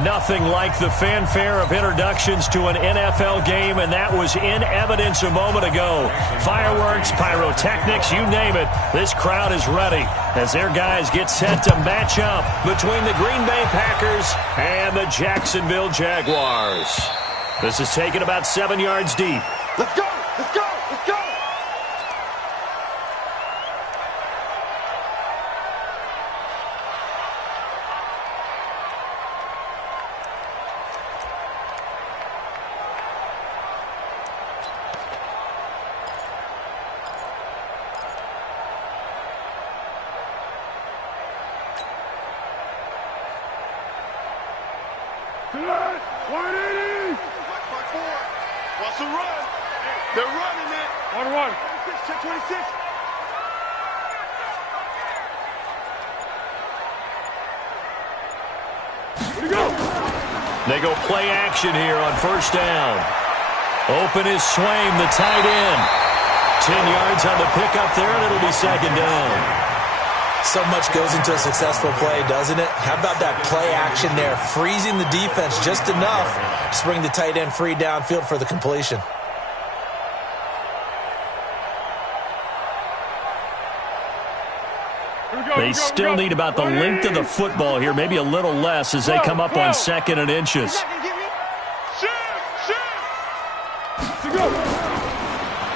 Nothing like the fanfare of introductions to an NFL game, and that was in evidence a moment ago. Fireworks, pyrotechnics, you name it. This crowd is ready as their guys get set to match up between the Green Bay Packers and the Jacksonville Jaguars. This is taken about 7 yards deep. Let's go! Let's go! Let's go! They go play action here on first down. Open is Swaim, the tight end. 10 yards on the pickup there, and it'll be second down. So much goes into a successful play, doesn't it? How about that play action there? Freezing the defense just enough to bring the tight end free downfield for the completion. They still need about the length of the football here, maybe a little less as they come up on 2nd and inches.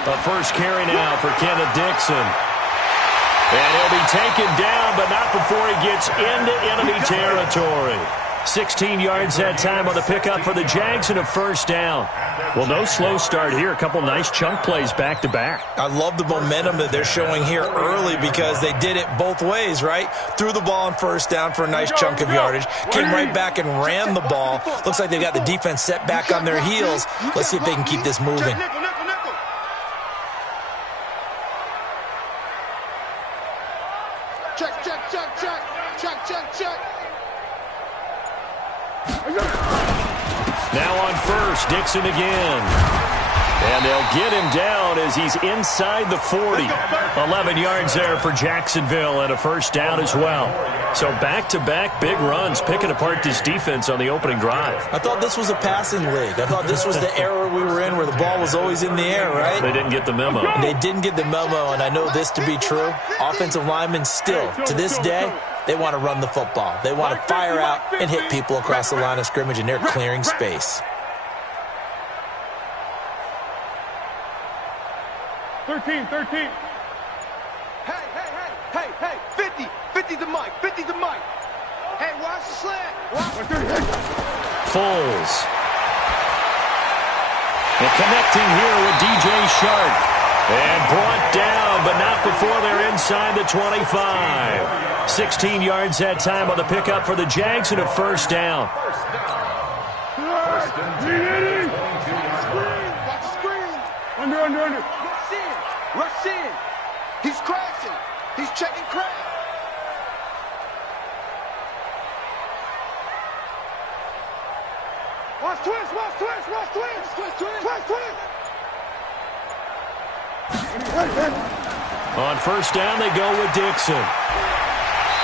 A first carry now for Kenneth Dixon. And he'll be taken down, but not before he gets into enemy territory. 16 yards that time on the pickup for the Jags and a first down. Well, no slow start here. A couple nice chunk plays back-to-back. I love the momentum that they're showing here early because they did it both ways, right? Threw the ball on first down for a nice chunk of yardage. Came right back and ran the ball. Looks like they've got the defense set back on their heels. Let's see if they can keep this moving. Check. Now on first, Dixon again. And they'll get him down as he's inside the 40. 11 yards there for Jacksonville and a first down as well. So back-to-back big runs picking apart this defense on the opening drive. I thought this was a passing league. I thought this was the era we were in where the ball was always in the air, right? They didn't get the memo. They didn't get the memo, and I know this to be true. Offensive linemen still, to this day, they want to run the football. They want to fire out and hit people across the line of scrimmage, and they're clearing space. 13. Hey, 50 the mic. Hey, watch the slant. Foles. And connecting here with DJ Shark. And brought down, but not before they're inside the 25. 16 yards that time on the pickup for the Jags and a first down. Watch the screen. Under. Rush in. He's crashing. He's checking crash. Watch twist. On first down, they go with Dixon.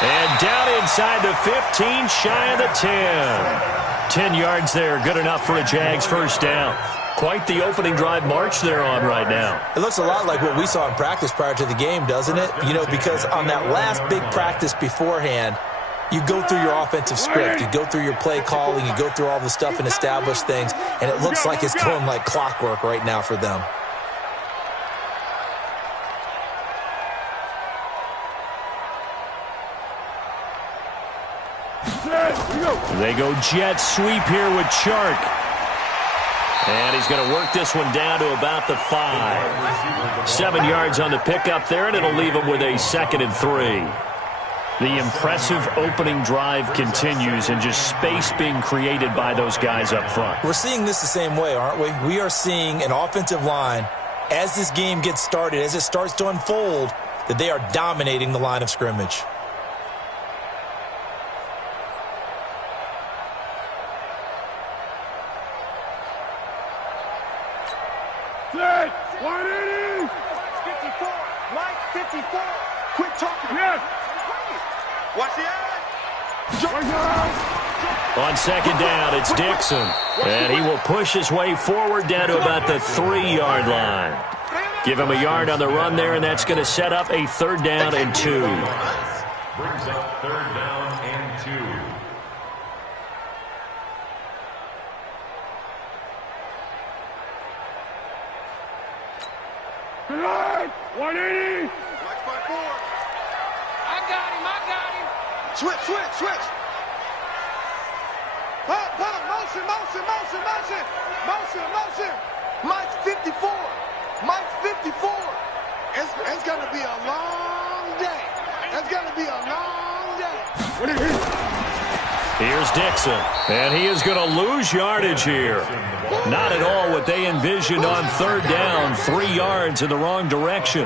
And down inside the 15, shy of the 10. 10 yards there, good enough for a Jags first down. Quite the opening drive march they're on right now. It looks a lot like what we saw in practice prior to the game, doesn't it? You know, because on that last big practice beforehand, you go through your offensive script, you go through your play calling, you go through all the stuff and establish things, and it looks like it's going like clockwork right now for them. They go jet sweep here with Chark. And he's going to work this one down to about the 5. 7 yards on the pickup there, and it'll leave him with a 2nd and 3. The impressive opening drive continues, and just space being created by those guys up front. We're seeing this the same way, aren't we? We are seeing an offensive line, as this game gets started, as it starts to unfold, that they are dominating the line of scrimmage. Set! 180! 54! Mike, 54! Quit talking! Yes! Watch the eye! Right now! On second down, it's Dixon. And he will push his way forward down to about the 3-yard line. Give him a yard on the run there, and that's going to set up a 3rd down and 2. Brings up 3rd down and 2. Tonight, 180. Mike by 4. I got him. Switch. Pull, motion. Mike's 54. It's going to be a long day. Here's Dixon, and he is going to lose yardage here. Not at all what they envisioned on 3rd down, 3 yards in the wrong direction.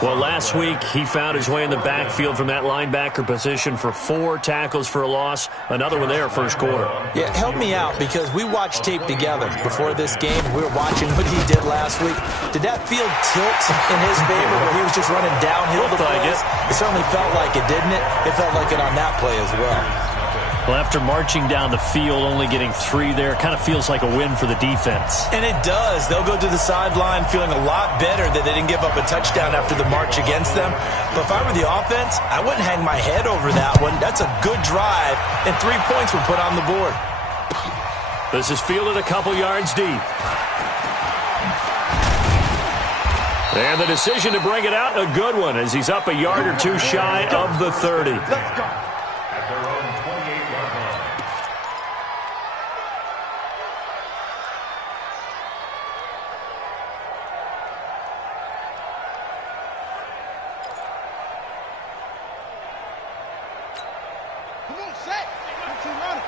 Well, last week he found his way in the backfield from that linebacker position for 4 tackles for a loss. Another one there first quarter. Yeah, help me out, because we watched tape together before this game. We were watching what he did last week. Did that field tilt in his favor where he was just running downhill to plays? It certainly felt like it, didn't it? It felt like it on that play as well. Well, after marching down the field, only getting 3 there, kind of feels like a win for the defense. And it does. They'll go to the sideline feeling a lot better that they didn't give up a touchdown after the march against them. But if I were the offense, I wouldn't hang my head over that one. That's a good drive, and 3 points were put on the board. This is fielded a couple yards deep. And the decision to bring it out, a good one, as he's up a yard or 2 shy of the 30. At their own 28-yard line. Come on, set. Keep running.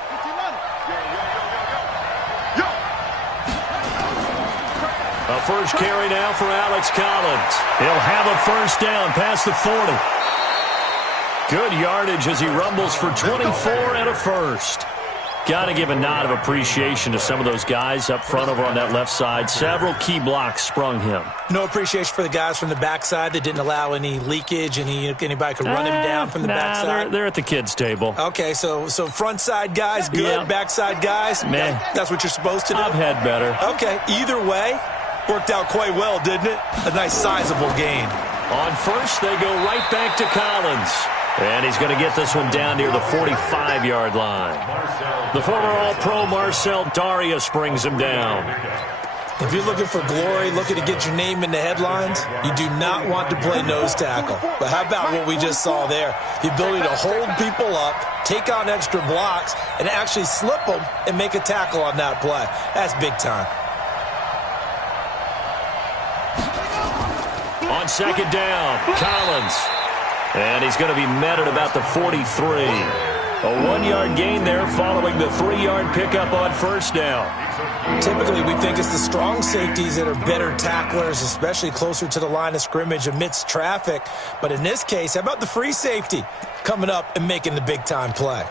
A first carry now for Alex Collins. He'll have a first down past the 40. Good yardage as he rumbles for 24 and a first. Got to give a nod of appreciation to some of those guys up front over on that left side. Several key blocks sprung him. No appreciation for the guys from the backside that didn't allow any leakage, and anybody could run him down from the backside. They're at the kids' table. Okay, so front side guys, good. Yeah. Backside guys, man. That's what you're supposed to do. I've had better. Okay, either way, worked out quite well, didn't it? A nice sizable gain. On first, they go right back to Collins. And he's going to get this one down near the 45-yard line. The former All-Pro Marcel Darius brings him down. If you're looking for glory, looking to get your name in the headlines, you do not want to play nose tackle. But how about what we just saw there? The ability to hold people up, take on extra blocks, and actually slip them and make a tackle on that play. That's big time. On second down, Collins. And he's going to be met at about the 43. A 1-yard gain there following the 3-yard pickup on first down. Typically, we think it's the strong safeties that are better tacklers, especially closer to the line of scrimmage amidst traffic. But in this case, how about the free safety coming up and making the big-time play?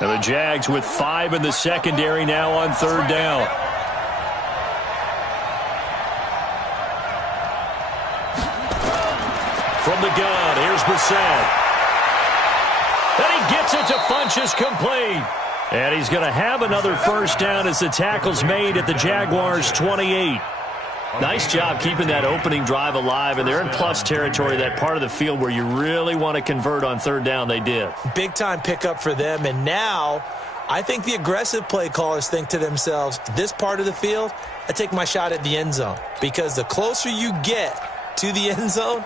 And the Jags with 5 in the secondary now on third down. From the gun, here's Brissett. And he gets it to Funchess complete. And he's going to have another first down as the tackle's made at the Jaguars' 28. Nice job keeping that opening drive alive, and they're in plus territory, that part of the field where you really want to convert on third down. They did. Big-time pickup for them, and now I think the aggressive play callers think to themselves, this part of the field, I take my shot at the end zone, because the closer you get to the end zone,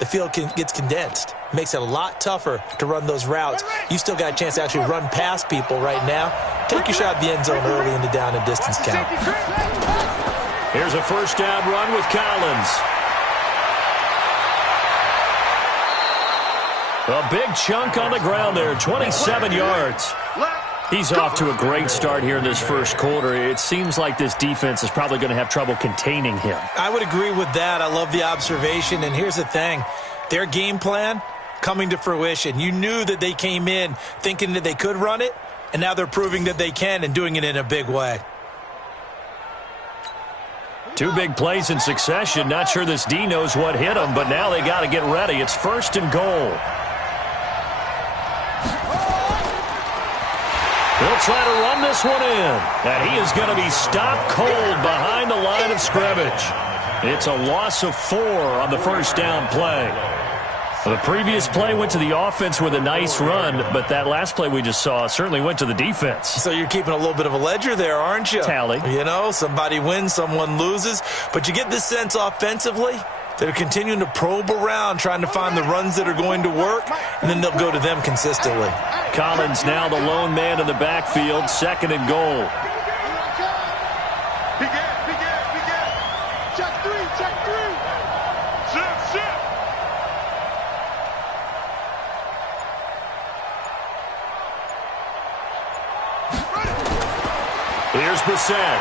the field gets condensed. Makes it a lot tougher to run those routes. You still got a chance to actually run past people right now. Take your shot at the end zone early in the down and distance count. Here's a first down run with Collins. A big chunk on the ground there, 27 yards. He's off to a great start here in this first quarter. It seems like this defense is probably going to have trouble containing him. I would agree with that. I love the observation. And here's the thing. Their game plan coming to fruition. You knew that they came in thinking that they could run it, and now they're proving that they can and doing it in a big way. Two big plays in succession. Not sure this D knows what hit him, but now they got to get ready. It's first and goal. He'll try to run this one in. And he is going to be stopped cold behind the line of scrimmage. It's a loss of 4 on the first down play. The previous play went to the offense with a nice run, but that last play we just saw certainly went to the defense. So you're keeping a little bit of a ledger there, aren't you? Tally. You know, somebody wins, someone loses. But you get this sense offensively, they're continuing to probe around, trying to find the runs that are going to work, and then they'll go to them consistently. Collins now the lone man in the backfield, 2nd and goal. Check 3. Shift. Here's Brissett.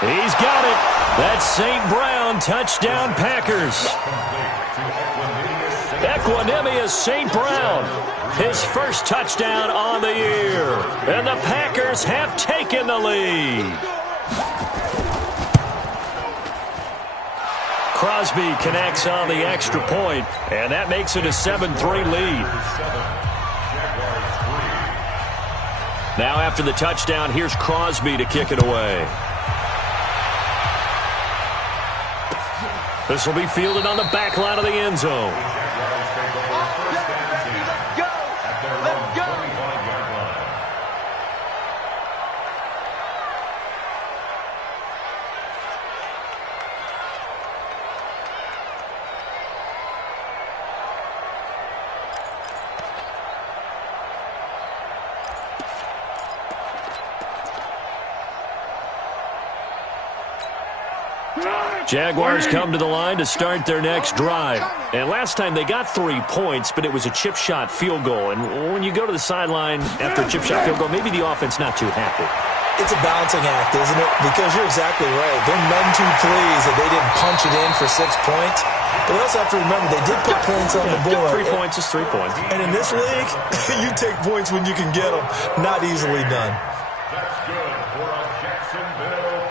He's got it. That's St. Brown, touchdown Packers. Equanimous St. Brown, his first touchdown on the year. And the Packers have taken the lead. Crosby connects on the extra point, and that makes it a 7-3 lead. Now after the touchdown, here's Crosby to kick it away. This will be fielded on the back line of the end zone. Let's go. Jaguars come to the line to start their next drive. And last time they got 3 points, but it was a chip shot field goal. And when you go to the sideline after a chip shot field goal, maybe the offense not too happy. It's a balancing act, isn't it? Because you're exactly right. They're none too pleased that they didn't punch it in for 6 points. But they also have to remember they did put points on the board. 3 points is 3 points. And in this league, you take points when you can get them. Not easily done. That's good for a Jacksonville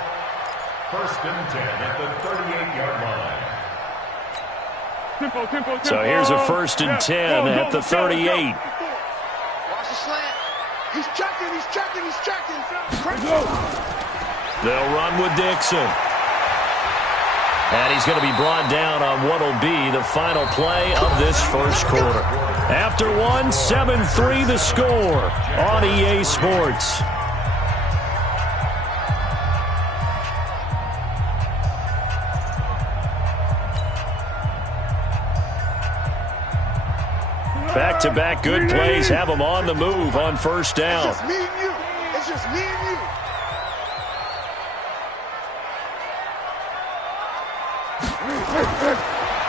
1st and 10 at the 38-yard line. Tempo. So here's a 1st and 10 at the 38. Watch the slant. He's checking. They'll run with Dixon. And he's going to be brought down on what will be the final play of this first quarter. After 7-3 the score on EA Sports. Back-to-back good plays have them on the move on first down. It's just me and you. It's just me and you.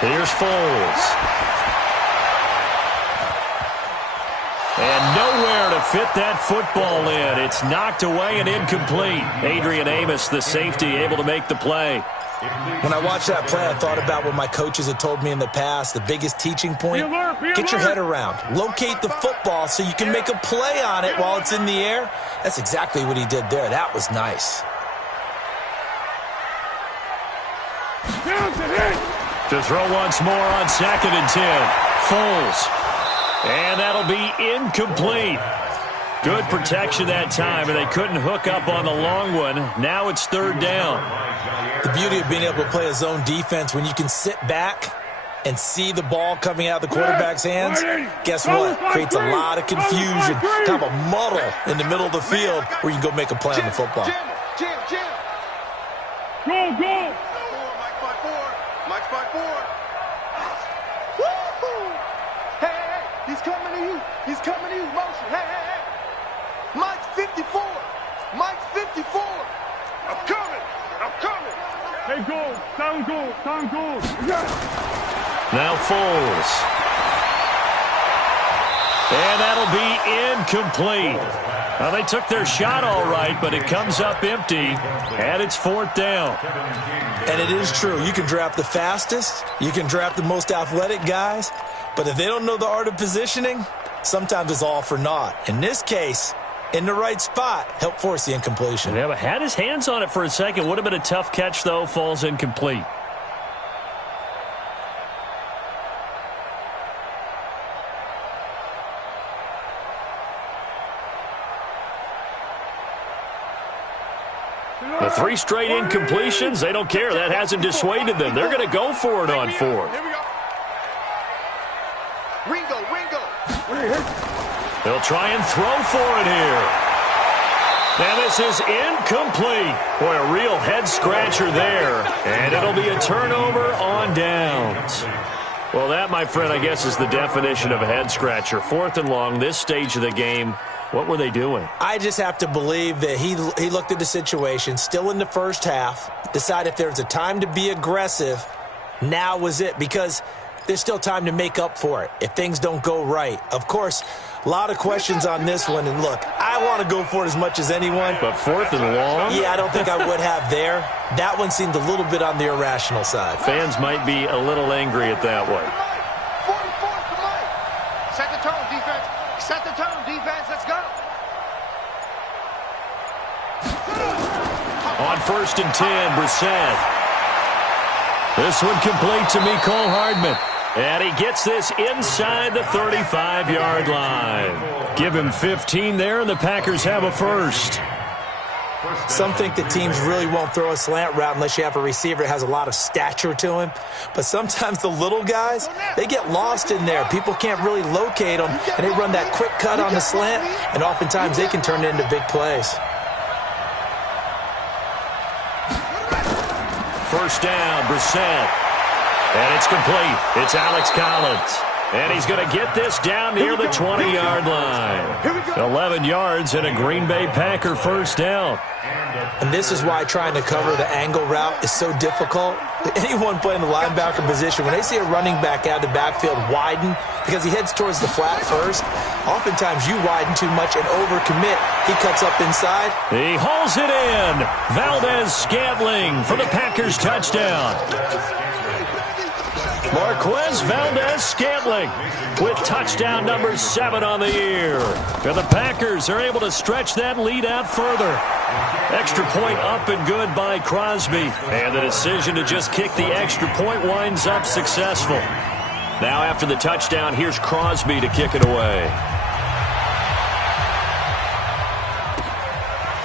Here's Foles. And nowhere to fit that football in. It's knocked away and incomplete. Adrian Amos, the safety, able to make the play. When I watched that play, I thought about what my coaches had told me in the past. The biggest teaching point, get your head around. Locate the football so you can make a play on it while it's in the air. That's exactly what he did there. That was nice. To throw once more on 2nd and 10. Foles. And that'll be incomplete. Good protection that time, and they couldn't hook up on the long one. Now it's 3rd down. The beauty of being able to play a zone defense when you can sit back and see the ball coming out of the quarterback's hands, guess what? Creates a lot of confusion, kind of a muddle in the middle of the field where you can go make a play on the football. Jam. Go. Mike's by 4. Woo-hoo. Hey, he's coming to you. Motion. Hey. Mike's 54. I'm coming. Hey, go. Sound good. Now Foles. And that'll be incomplete. Now they took their shot all right, but it comes up empty, and it's 4th down. And it is true. You can draft the fastest. You can draft the most athletic guys. But if they don't know the art of positioning, sometimes it's all for naught. In this case, in the right spot, help force the incompletion. Yeah, but had his hands on it for a second. Would have been a tough catch, though. Falls incomplete. The 3 straight incompletions, they don't care. That hasn't dissuaded them. They're going to go for it on 4th. Ringo. They'll try and throw for it here. And this is incomplete. Boy, a real head-scratcher there. And it'll be a turnover on downs. Well, that, my friend, I guess is the definition of a head-scratcher. 4th and long, this stage of the game. What were they doing? I just have to believe that he looked at the situation, still in the first half, decided if there was a time to be aggressive, now was it, because there's still time to make up for it if things don't go right. Of course, a lot of questions on this one, and look, I want to go for it as much as anyone. But 4th and long? Yeah, I don't think I would have there. That one seemed a little bit on the irrational side. Fans might be a little angry at that one. 44th to Mike. Set the tone, defense. Set the tone, defense. Let's go. On 1st and 10, Brissett. This one complete to Mecole Hardman. And he gets this inside the 35-yard line. Give him 15 there, and the Packers have a first. Some think that teams really won't throw a slant route unless you have a receiver that has a lot of stature to him. But sometimes the little guys, they get lost in there. People can't really locate them, and they run that quick cut on the slant, and oftentimes they can turn it into big plays. First down, Brissett. And it's complete. It's Alex Collins. And he's going to get this down near the 20-yard line. 11 yards and a Green Bay Packer first down. And this is why trying to cover the angle route is so difficult. Anyone playing the linebacker position, when they see a running back out of the backfield widen because he heads towards the flat first, oftentimes you widen too much and overcommit. He cuts up inside. He hauls it in. Valdez-Scantling for the Packers touchdown. Marquez Valdez-Scantling with touchdown number 7 on the year. And the Packers are able to stretch that lead out further. Extra point up and good by Crosby. And the decision to just kick the extra point winds up successful. Now after the touchdown, here's Crosby to kick it away.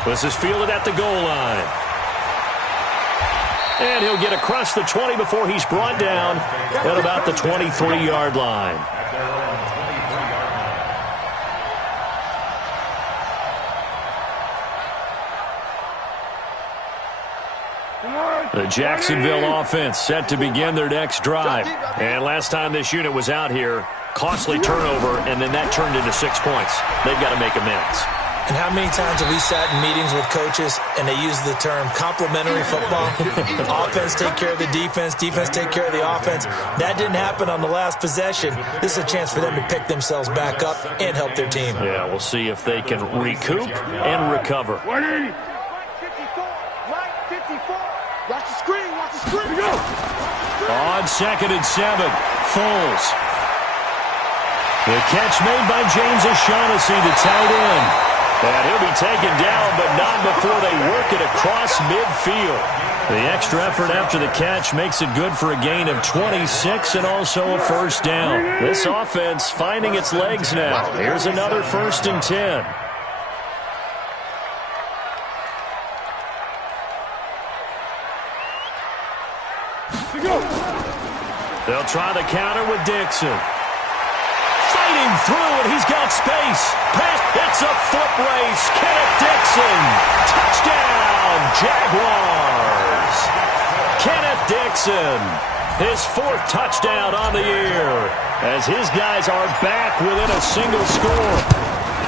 This is fielded at the goal line. And he'll get across the 20 before he's brought down at about the 23-yard line. The Jacksonville offense set to begin their next drive. And last time this unit was out here, costly turnover, and then that turned into 6 points. They've got to make amends. And how many times have we sat in meetings with coaches and they use the term complementary football? Offense take care of the defense, defense take care of the offense. That didn't happen on the last possession. This is a chance for them to pick themselves back up and help their team. Yeah, we'll see if they can recoup and recover. Right 54. Watch the screen, watch the screen. Go. On 2nd and 7, Foles. The catch made by James O'Shaughnessy, the tight end. And he'll be taken down, but not before they work it across midfield. The extra effort after the catch makes it good for a gain of 26 and also a first down. This offense finding its legs now. Here's another 1st and 10. They'll try the counter with Dixon. Fighting through, and he's got space. Pass, it's a foot race. Kenneth Dixon. Touchdown, Jaguars. Kenneth Dixon, his 4th touchdown on the year, as his guys are back within a single score.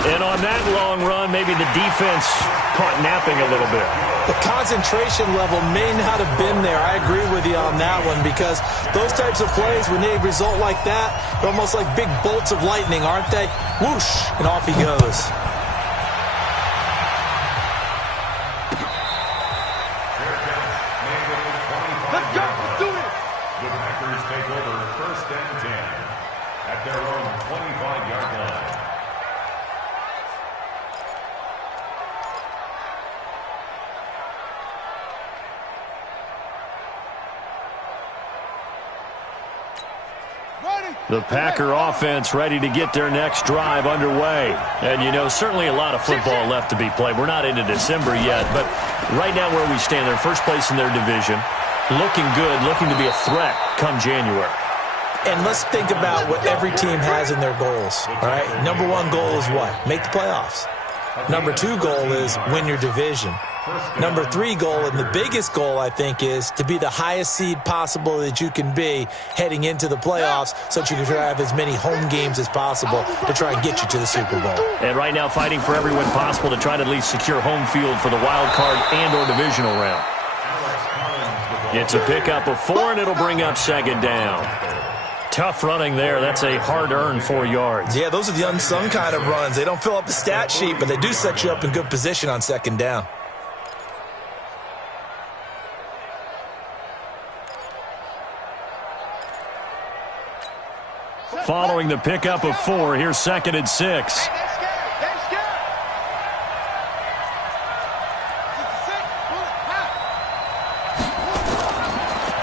And on that long run, maybe the defense caught napping a little bit. The concentration level may not have been there. I agree with you on that one, because those types of plays, when they result like that, they're almost like big bolts of lightning, aren't they? Whoosh, and off he goes. Let's go, let's do it. The Packers take over 1st and 10 at their own 25-yard line. Ready. The Packer offense ready to get their next drive underway. And, you know, certainly a lot of football left to be played. We're not into December yet, but right now where we stand, they're first place in their division. Looking good, looking to be a threat come January. And let's think about what every team has in their goals, all right? Number one goal is what? Make the playoffs. Number two goal is win your division. Number three goal, and the biggest goal, I think, is to be the highest seed possible that you can be heading into the playoffs so that you can try to have as many home games as possible to try and get you to the Super Bowl. And right now fighting for every win possible to try to at least secure home field for the wild card and or divisional round. It's a pickup of 4, and it'll bring up second down. Tough running there. That's a hard-earned 4 yards. Yeah, those are the unsung kind of runs. They don't fill up the stat sheet, but they do set you up in good position on second down. Following the pickup of 4, here's 2nd and 6.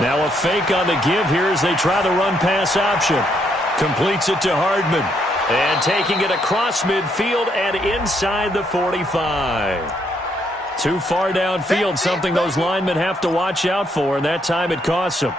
Now a fake on the give here as they try the run-pass option. Completes it to Hardman. And taking it across midfield and inside the 45. Too far downfield, something those linemen have to watch out for, and that time it costs them.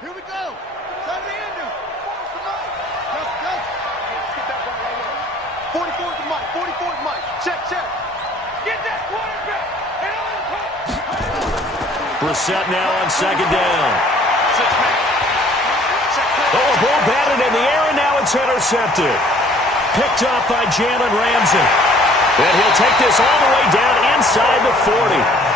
Here we go. Time to end it. Go. Get that ball right here. 44 to Mike. 44 to Mike. Check. Get that quarterback. And on the punt. Brissett now on second down. Oh, a ball batted in the air, and now it's intercepted. Picked up by Jalen Ramsey. And he'll take this all the way down inside the 40.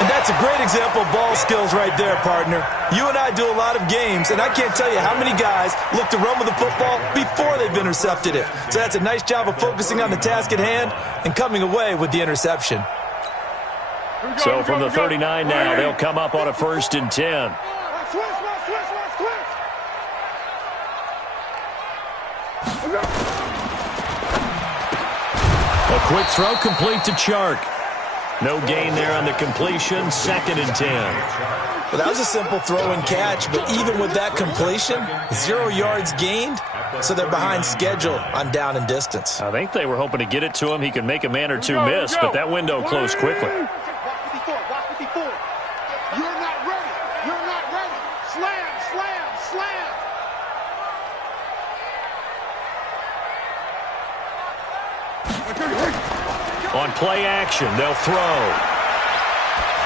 And that's a great example of ball skills right there, partner. You and I do a lot of games, and I can't tell you how many guys look to run with the football before they've intercepted it. So that's a nice job of focusing on the task at hand and coming away with the interception. So from the 39 now, they'll come up on a 1st and 10. A quick throw complete to Chark. No gain there on the completion, 2nd and 10. Well, that was a simple throw and catch, but even with that completion, 0 yards gained, so they're behind schedule on down and distance. I think they were hoping to get it to him. He could make a man or two miss, but that window closed quickly. Watch 54. You're not ready. You're not ready. Slam. On play action, they'll throw.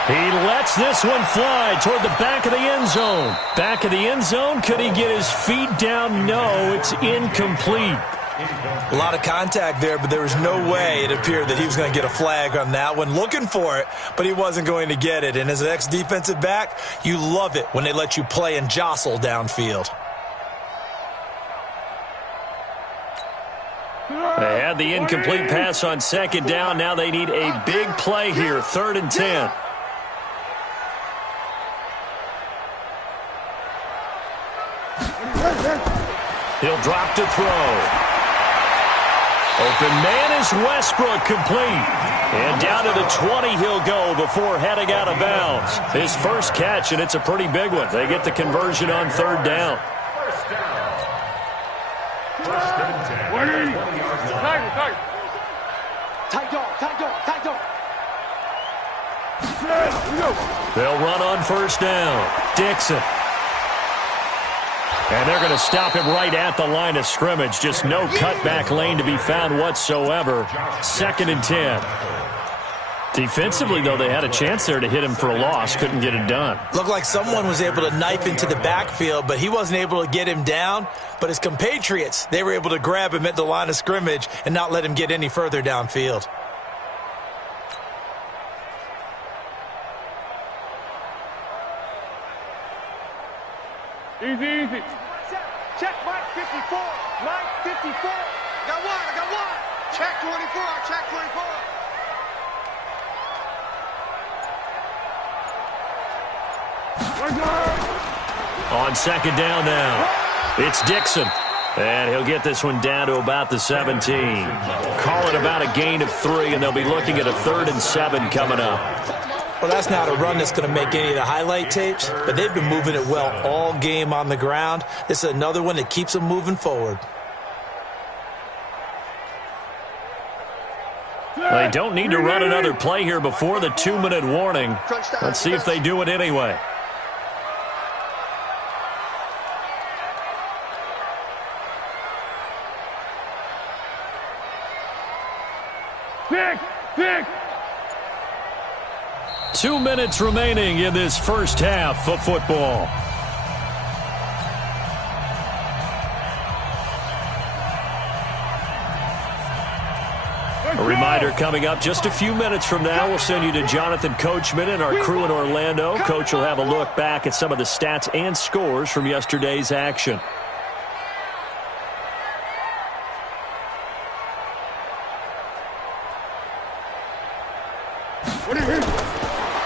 He lets this one fly toward the back of the end zone. Back of the end zone, could he get his feet down? No, it's incomplete. A lot of contact there, but there was no way it appeared that he was going to get a flag on that one. Looking for it, but he wasn't going to get it. And as an ex-defensive back, you love it when they let you play and jostle downfield. They had the incomplete pass on second down. Now they need a big play here, 3rd and 10. He'll drop to throw. Open man is Westbrook, complete. And down to the 20 he'll go before heading out of bounds. His first catch, and it's a pretty big one. They get the conversion on 3rd down. Tight dog. They'll run on 1st down. Dixon. And they're going to stop him right at the line of scrimmage. Just no cutback lane to be found whatsoever. 2nd and 10. Defensively, though, they had a chance there to hit him for a loss. Couldn't get it done. Looked like someone was able to knife into the backfield, but he wasn't able to get him down. But his compatriots, they were able to grab him at the line of scrimmage and not let him get any further downfield. Easy. Check Mike 54. Mike 54. I got one. Check 24. On second down now, it's Dixon. And he'll get this one down to about the 17. Call it about a gain of 3, and they'll be looking at a 3rd and 7 coming up. Well, that's not a run that's going to make any of the highlight tapes, but they've been moving it well all game on the ground. This is another one that keeps them moving forward. They don't need to run another play here before the 2-minute warning. Let's see if they do it anyway. Six. 2 minutes remaining in this first half of football. A reminder coming up just a few minutes from now. We'll send you to Jonathan Coachman and our crew in Orlando. Coach will have a look back at some of the stats and scores from yesterday's action.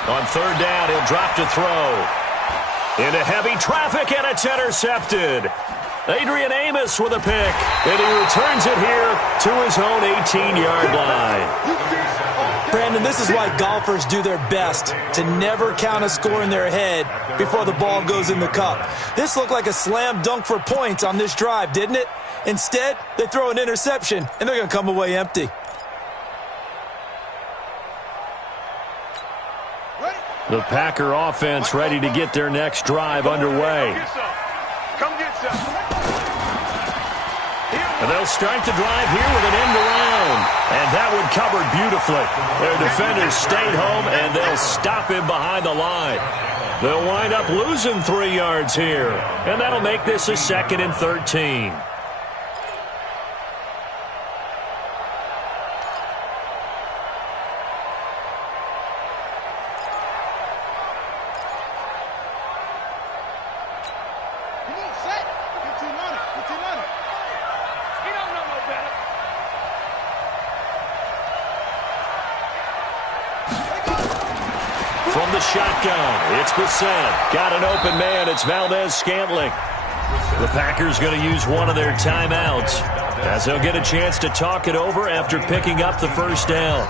On 3rd down, he'll drop to throw. Into heavy traffic, and it's intercepted. Adrian Amos with a pick, and he returns it here to his own 18-yard line. Brandon, this is why golfers do their best to never count a score in their head before the ball goes in the cup. This looked like a slam dunk for points on this drive, didn't it? Instead, they throw an interception, and they're going to come away empty. The Packer offense ready to get their next drive underway. Come get some. And they'll start the drive here with an end around. And that one covered beautifully. Their defenders stayed home, and they'll stop him behind the line. They'll wind up losing 3 yards here. And that'll make this a 2nd and 13. From the shotgun, it's Bissett. Got an open man. It's Valdez-Scantling. The Packers going to use one of their timeouts as they'll get a chance to talk it over after picking up the first down.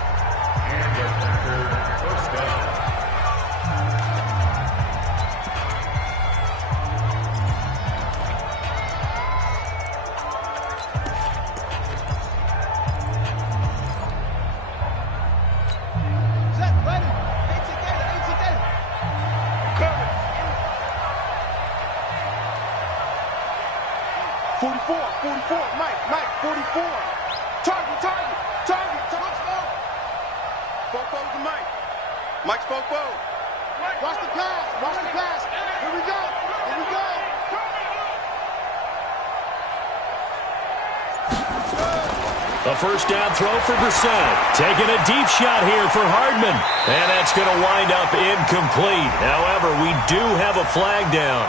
A first down throw for Brissett. Taking a deep shot here for Hardman. And that's going to wind up incomplete. However, we do have a flag down.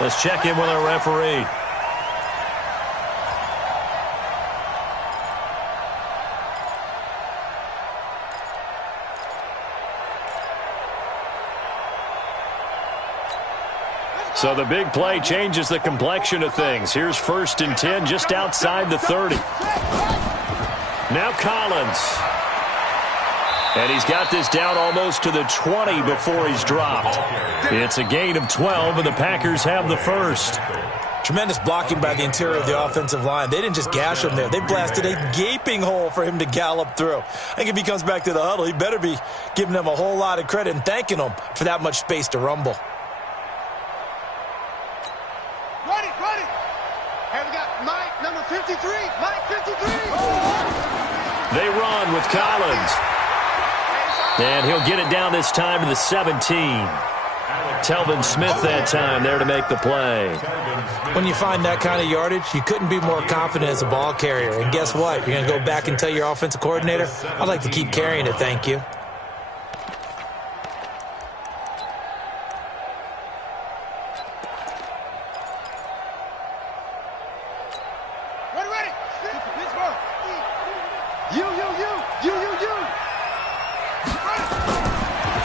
Let's check in with our referee. So the big play changes the complexion of things. Here's 1st and 10 just outside the 30. Now Collins. And he's got this down almost to the 20 before he's dropped. It's a gain of 12, and the Packers have the first. Tremendous blocking by the interior of the offensive line. They didn't just gash him there. They blasted a gaping hole for him to gallop through. I think if he comes back to the huddle, he better be giving them a whole lot of credit and thanking them for that much space to rumble. Number 53, Mike 53. They run with Collins. And he'll get it down this time to the 17. Telvin Smith that time there to make the play. When you find that kind of yardage, you couldn't be more confident as a ball carrier. And guess what? You're going to go back and tell your offensive coordinator, I'd like to keep carrying it, thank you.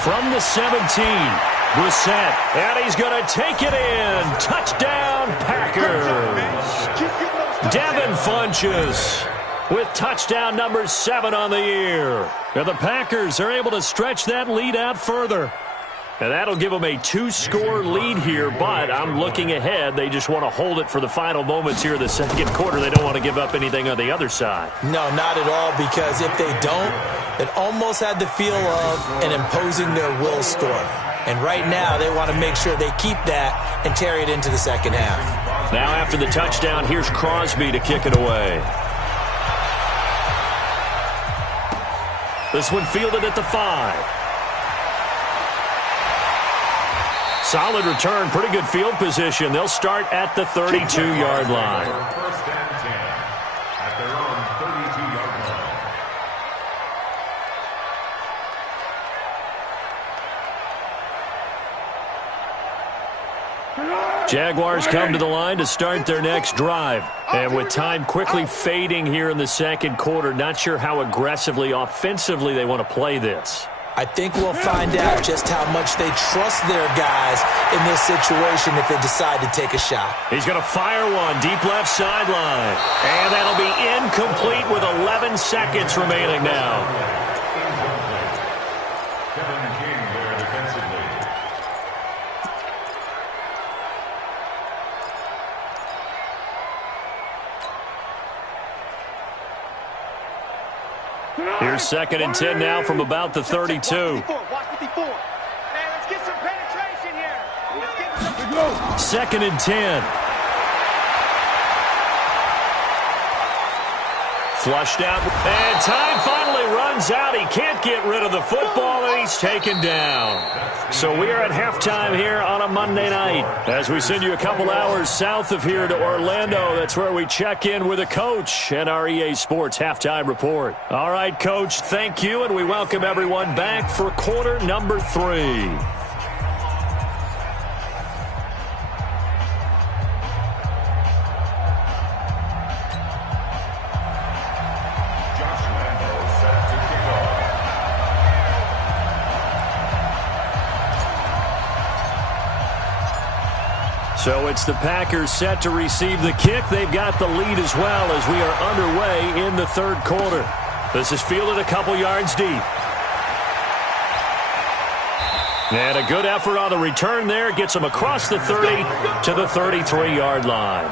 From the 17, Brissett, and he's going to take it in. Touchdown, Packers. Devin Funchess with touchdown number 7 on the year. And the Packers are able to stretch that lead out further. And that'll give them a 2-score lead here, but I'm looking ahead. They just want to hold it for the final moments here in the second quarter. They don't want to give up anything on the other side. No, not at all, because if they don't, it almost had the feel of an imposing their will score. And right now, they want to make sure they keep that and carry it into the second half. Now after the touchdown, here's Crosby to kick it away. This one fielded at the 5. Solid return, pretty good field position. They'll start at the 32-yard line. First and 10 at their own 32-yard line. Jaguars come to the line to start their next drive. And with time quickly fading here in the second quarter, not sure how aggressively, offensively they want to play this. I think we'll find out just how much they trust their guys in this situation if they decide to take a shot. He's going to fire one deep left sideline. And that'll be incomplete with 11 seconds remaining now. Kevin King there defensively. Here's 2nd and 10 now from about the 32. Watch 54. Hey, let's get some penetration here. Let's get 2nd and 10. Flushed out. And time finally runs out. He can't get rid of the football, and he's taken down. So we are at halftime here on a Monday night. As we send you a couple hours south of here to Orlando, that's where we check in with a coach and our EA Sports halftime report. All right, Coach, thank you, and we welcome everyone back for quarter number 3. So it's the Packers set to receive the kick. They've got the lead as well as we are underway in the third quarter. This is fielded a couple yards deep. And a good effort on the return there. Gets them across the 30 to the 33-yard line.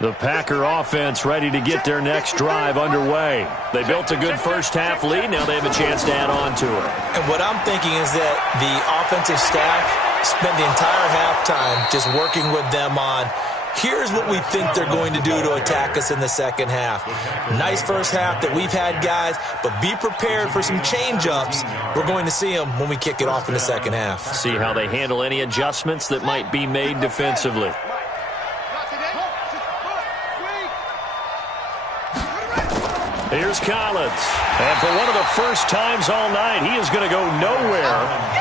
The Packer offense ready to get their next drive underway. They built a good first-half lead. Now they have a chance to add on to it. And what I'm thinking is that the offensive staff spent the entire halftime just working with them on, here's what we think they're going to do to attack us in the second half. Nice first half that we've had, guys, but be prepared for some change-ups. We're going to see them when we kick it off in the second half. See how they handle any adjustments that might be made defensively. Here's Collins. And for one of the first times all night, he is going to go nowhere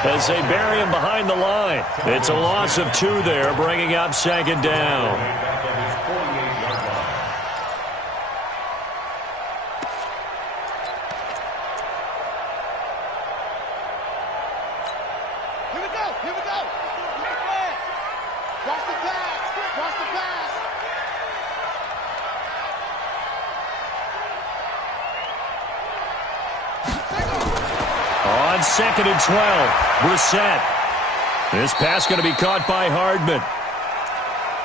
as they bury him behind the line. It's a loss of 2 there, bringing up 2nd down. Here we go. Here we go. Watch the pass. Watch the pass. On 2nd and 12, Brissett. This pass going to be caught by Hardman.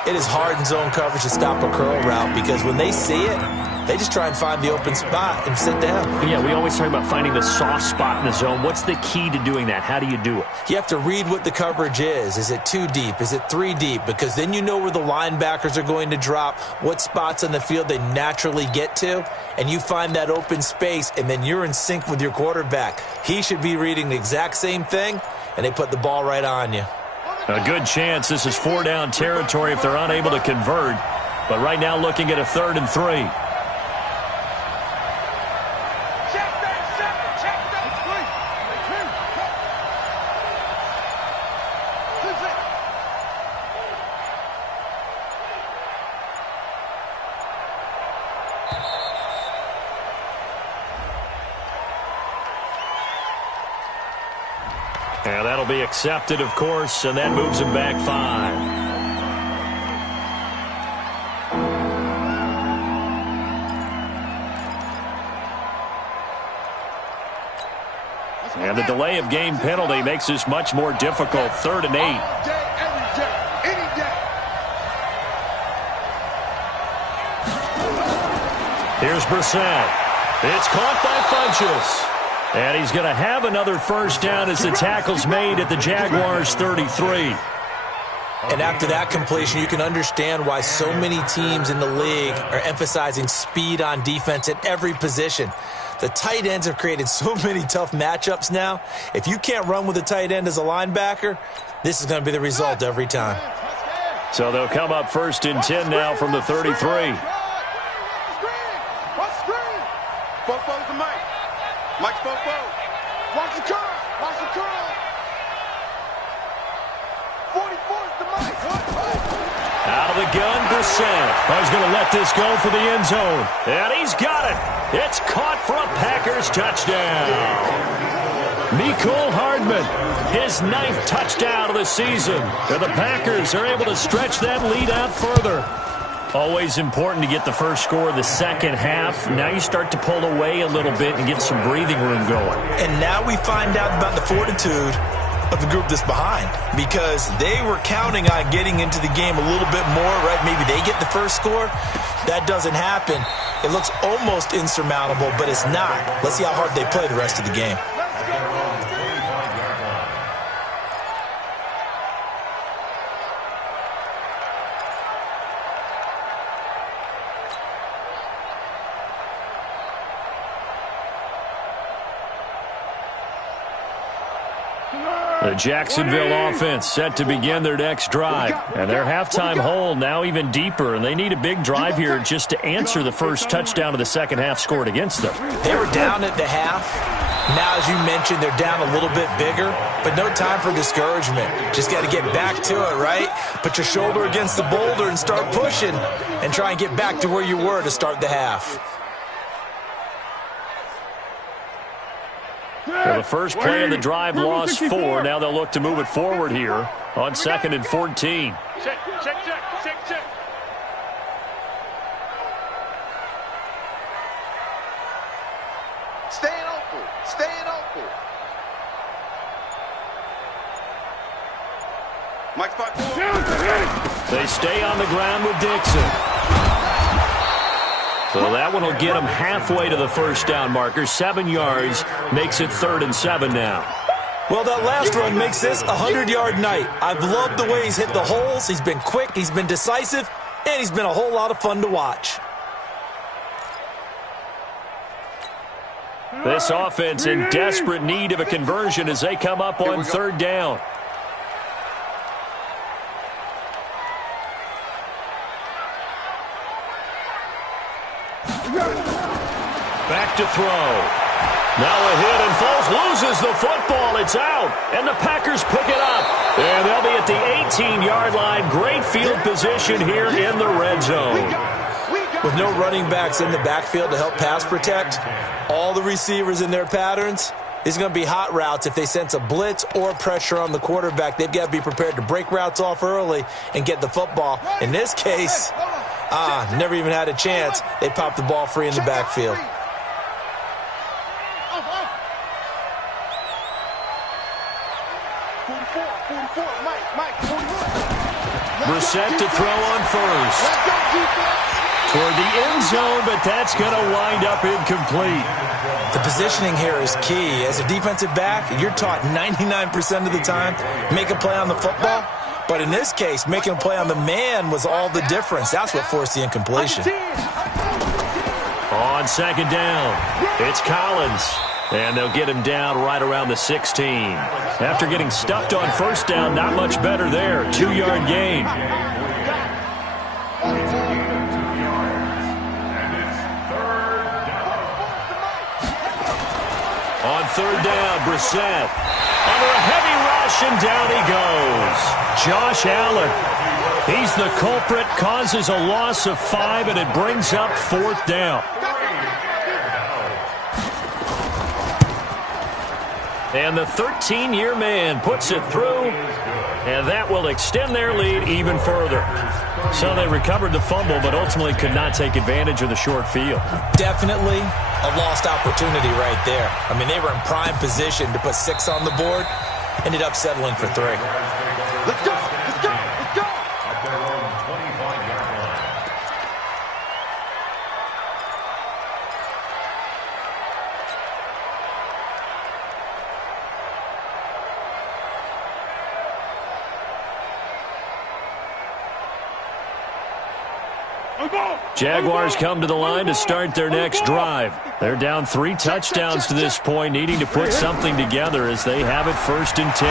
It is hard in zone coverage to stop a curl route because when they see it, they just try and find the open spot and sit down. Yeah, we always talk about finding the soft spot in the zone. What's the key to doing that? How do you do it? You have to read what the coverage is. Is it 2 deep? Is it 3 deep? Because then you know where the linebackers are going to drop, what spots on the field they naturally get to, and you find that open space, and then you're in sync with your quarterback. He should be reading the exact same thing, and they put the ball right on you. A good chance this is 4-down territory if they're unable to convert. But right now looking at a 3rd and 3. Check that 7. Check that 3. That'll be accepted, of course, and that moves him back 5. And the delay of game penalty makes this much more difficult. 3rd and 8. All day, every day, any day. Here's Brissett. It's caught by Funchess. And he's going to have another first down as the tackle's made at the Jaguars' 33. And after that completion, you can understand why so many teams in the league are emphasizing speed on defense at every position. The tight ends have created so many tough matchups now. If you can't run with a tight end as a linebacker, this is going to be the result every time. So they'll come up 1st and 10 now from the 33. Fofo's the Mike. Mike's Fofo. Watch the curl. Watch the curl. 44's the Mike. Out of the gun, Brissett. He's going to let this go for the end zone. And he's got it. It's caught for a Packers touchdown. Mecole Hardman, his 9th touchdown of the season. And the Packers are able to stretch that lead out further. Always important to get the first score of the second half. Now you start to pull away a little bit and get some breathing room going. And now we find out about the fortitude of the group that's behind, because they were counting on getting into the game a little bit more, right? Maybe they get the first score. That doesn't happen. It looks almost insurmountable, but it's not. Let's see how hard they play the rest of the game. The Jacksonville offense set to begin their next drive. And their halftime hole now even deeper. And they need a big drive here just to answer the first touchdown of the second half scored against them. They were down at the half. Now, as you mentioned, they're down a little bit bigger. But no time for discouragement. Just got to get back to it, right? Put your shoulder against the boulder and start pushing. And try and get back to where you were to start the half. Well, the first play of the drive lost 4. Now they'll look to move it forward here on 2nd and 14. Check. Staying open. Mike's 5-4. They stay on the ground with Dixon. So that one will get him halfway to the first down marker. 7 yards makes it 3rd and 7 now. Well, that last run makes this a 100-yard night. I've loved the way he's hit the holes. He's been quick, he's been decisive, and he's been a whole lot of fun to watch. This offense in desperate need of a conversion as they come up on 3rd down. Back to throw. Now a hit, and Foles loses the football. It's out, and the Packers pick it up. And they'll be at the 18-yard line. Great field position here in the red zone. With no running backs in the backfield to help pass protect, all the receivers in their patterns, these are going to be hot routes. If they sense a blitz or pressure on the quarterback, they've got to be prepared to break routes off early and get the football. In this case, never even had a chance. They popped the ball free in the backfield. Brissett to throw on first. Toward the end zone, but that's going to wind up incomplete. The positioning here is key. As a defensive back, you're taught 99% of the time, make a play on the football. But in this case, making a play on the man was all the difference. That's what forced the incompletion. On 2nd down, it's Collins. And they'll get him down right around the 16. After getting stuffed on 1st down, not much better there. 2-yard gain. On 3rd down, Brissett. Under a heavy rush, and down he goes. Josh Allen. He's the culprit, causes a loss of 5, and it brings up 4th down. And the 13-year man puts it through, and that will extend their lead even further. So they recovered the fumble, but ultimately could not take advantage of the short field. Definitely a lost opportunity right there. I mean, they were in prime position to put 6 on the board, ended up settling for 3. Let's go! Let's go! Let's go! At their own 25-yard line. Jaguars come to the line to start their next drive. They're down 3 touchdowns to this point, needing to put something together as they have it 1st and 10.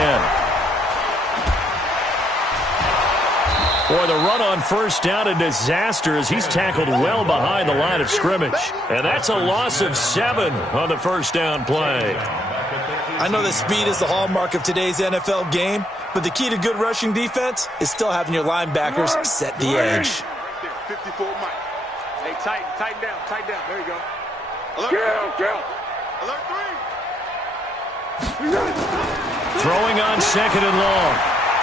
Boy, the run on 1st down, a disaster as he's tackled well behind the line of scrimmage. And that's a loss of 7 on the 1st down play. I know that speed is the hallmark of today's NFL game, but the key to good rushing defense is still having your linebackers set the edge. 54 Mike. Hey, tighten down. There you go. Alert 3. Alert 3. Throwing on 2nd and long.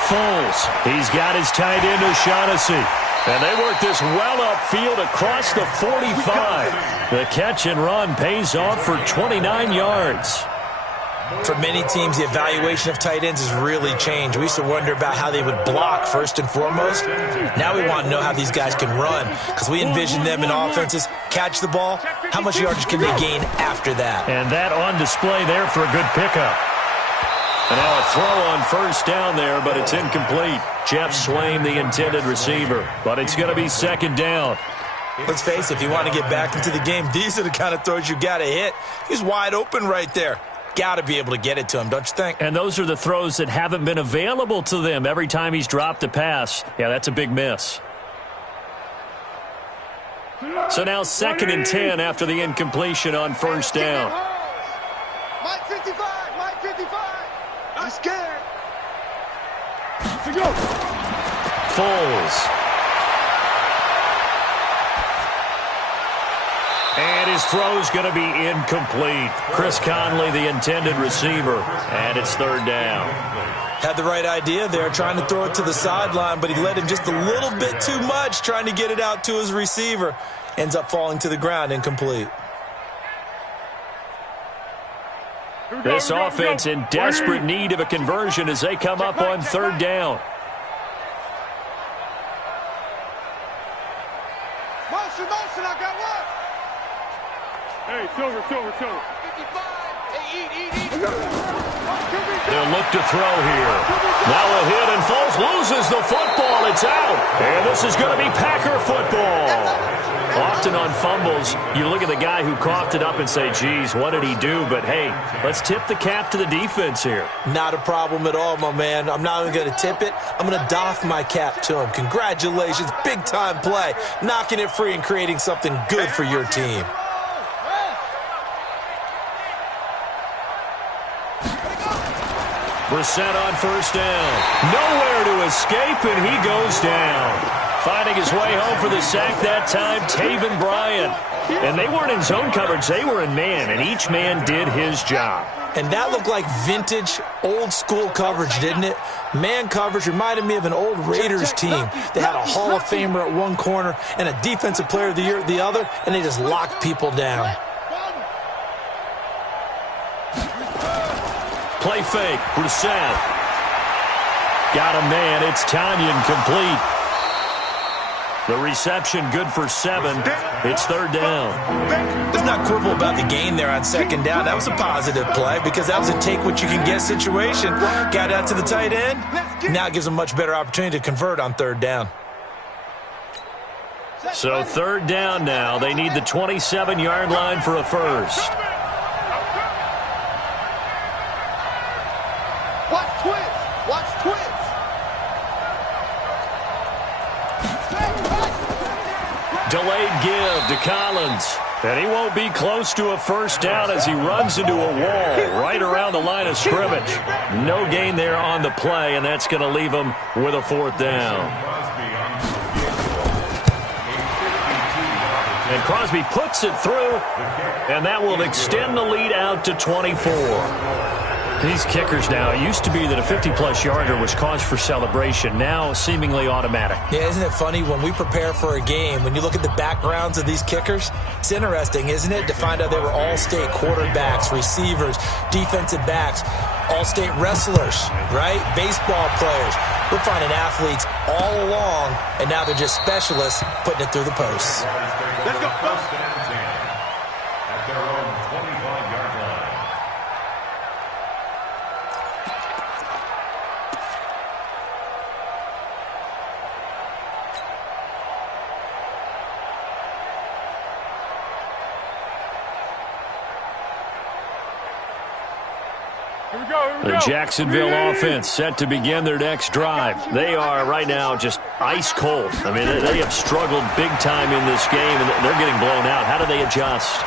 Foles. He's got his tight end O'Shaughnessy. And they work this well upfield across the 45. The catch and run pays off for 29 yards. For many teams, the evaluation of tight ends has really changed. We used to wonder about how they would block first and foremost. Now we want to know how these guys can run because we envision them in offenses, catch the ball, how much yardage can they gain after that? And that on display there for a good pickup. And now a throw on 1st down there, but it's incomplete. Jeff Swain, the intended receiver, but it's going to be 2nd down. Let's face it, if you want to get back into the game, these are the kind of throws you got to hit. He's wide open right there. Got to be able to get it to him, don't you think? And those are the throws that haven't been available to them every time he's dropped a pass. Yeah, that's a big miss. So now 2nd and 10 after the incompletion on 1st down. Mike 55. Mike 55. I'm scared. Foles. And his throw's going to be incomplete. Chris Conley, the intended receiver, and it's 3rd down. Had the right idea there, trying to throw it to the sideline, but he led him just a little bit too much, trying to get it out to his receiver. Ends up falling to the ground, incomplete. This offense in desperate need of a conversion as they come up on 3rd down. Motion, I got one. Hey, Silver. 55. Hey, eat. They'll look to throw here. Now a hit, and Foles loses the football. It's out. And this is going to be Packer football. Often on fumbles, you look at the guy who coughed it up and say, geez, what did he do? But, hey, let's tip the cap to the defense here. Not a problem at all, my man. I'm not even going to tip it. I'm going to doff my cap to him. Congratulations. Big-time play. Knocking it free and creating something good for your team. Brissett on 1st down. Nowhere to escape, and he goes down. Finding his way home for the sack that time, Taven Bryan. And they weren't in zone coverage. They were in man, and each man did his job. And that looked like vintage, old-school coverage, didn't it? Man coverage reminded me of an old Raiders team. They had a Hall of Famer at one corner and a Defensive Player of the Year at the other, and they just locked people down. Play fake, Brissett. Got a man, it's Tanyan complete. The reception good for 7. It's 3rd down. Let's not quibble about the gain there on 2nd down. That was a positive play because that was a take-what-you-can-get situation. Got out to the tight end. Now it gives them a much better opportunity to convert on 3rd down. So 3rd down now. They need the 27-yard line for a first. Watch twins. Delayed give to Collins. And he won't be close to a first down as he runs into a wall right around the line of scrimmage. No gain there on the play, and that's going to leave him with a 4th down. And Crosby puts it through, and that will extend the lead out to 24. These kickers now, it used to be that a 50-plus yarder was cause for celebration. Now, seemingly automatic. Yeah, isn't it funny when we prepare for a game, when you look at the backgrounds of these kickers, it's interesting, isn't it, to find out they were all-state quarterbacks, receivers, defensive backs, all-state wrestlers, right? Baseball players. We're finding athletes all along, and now they're just specialists putting it through the posts. Let's go. First and 10 at their own 25-yard line. The Jacksonville offense set to begin their next drive. They are right now just ice cold. I mean, they have struggled big time in this game, and they're getting blown out. How do they adjust?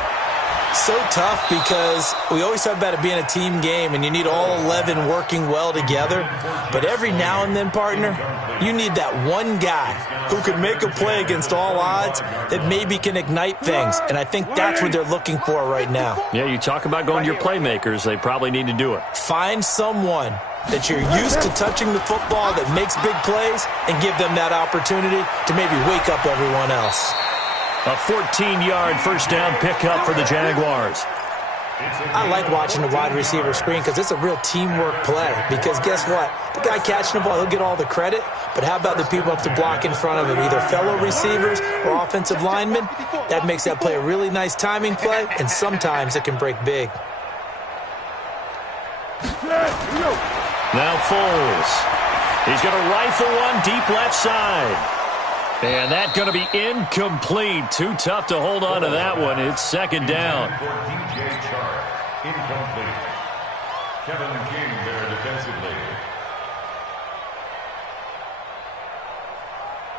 So tough because we always talk about it being a team game and you need all 11 working well together. But every now and then, partner, you need that one guy who can make a play against all odds that maybe can ignite things. And I think that's what they're looking for right now. Yeah, you talk about going to your playmakers. They probably need to do it. Find someone that you're used to touching the football that makes big plays and give them that opportunity to maybe wake up everyone else. A 14-yard first down pickup for the Jaguars. I like watching the wide receiver screen because it's a real teamwork play. Because guess what? The guy catching the ball, he'll get all the credit. But how about the people up to block in front of him, either fellow receivers or offensive linemen? That makes that play a really nice timing play, and sometimes it can break big. Now Foles. He's going to rifle one deep left side. And that's going to be incomplete. Too tough to hold on to that one. It's second down. For DJ Chark, incomplete. Kevin King there defensively.